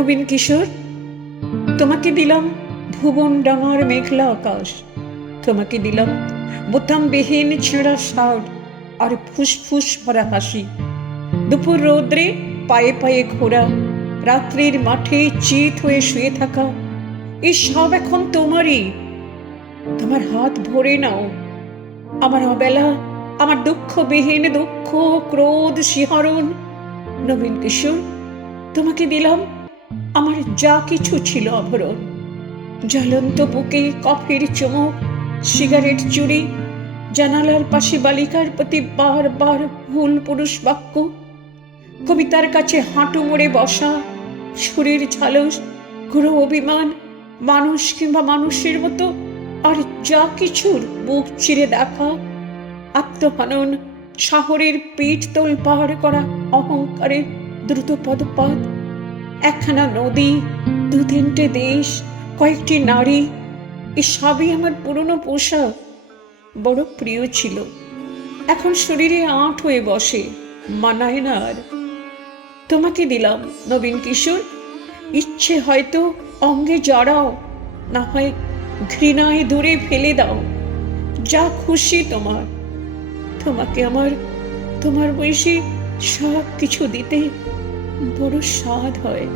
নবীন কিশোর, তোমাকে দিলাম ভুবন ডাঙার মেঘলা আকাশ, তোমাকে দিলাম বোতামবিহীন ছেঁড়া শার্ট আর ফুসফুস ভরা হাসি। দুপুর রৌদ্রে পায়ে পায়ে ঘোরা, রাত্রির মাঠে চিত হয়ে শুয়ে থাকা, এই সব এখন তোমারই। তোমার হাত ভরে নাও আমার অবেলা, আমার দুঃখবিহীন দুঃখ, ক্রোধ, শিহরণ। নবীন কিশোর, তোমাকে দিলাম আমার যা কিছু ছিল আভরণ। জ্বলন্ত বুকে কফির চুমুক, সিগারেট চুরি, জানালার পাশে বালিকার প্রতি বারবার ভুল পুরুষ বাক্য, কবিতার কাছে হাঁটু মুড়ে বসা, সুরের ঝালস, গুঁড়ো অভিমান, মানুষ কিংবা মানুষের মতো আর যা কিছুর বুক চিরে দেখা, আত্মহনন, শহরের পিঠ তোল পাহাড় করা অহংকারের দ্রুত পদপাত, একখানা নদী, দু তিনটে দেশ, কয়েকটি নারী, এই সবই আমার পুরনো পোশাক, বড় প্রিয় ছিল। এখন শরীরে আঁট হয়ে বসে, মানায় না আর। তোমাকে দিলাম নবীন কিশোর, ইচ্ছে হয়তো অঙ্গে জড়াও, না হয় ঘৃণায় দূরে ফেলে দাও, যা খুশি তোমার। তোমাকে আমার তোমার বয়সী সব কিছু দিতে বড় স্বাদ হয়।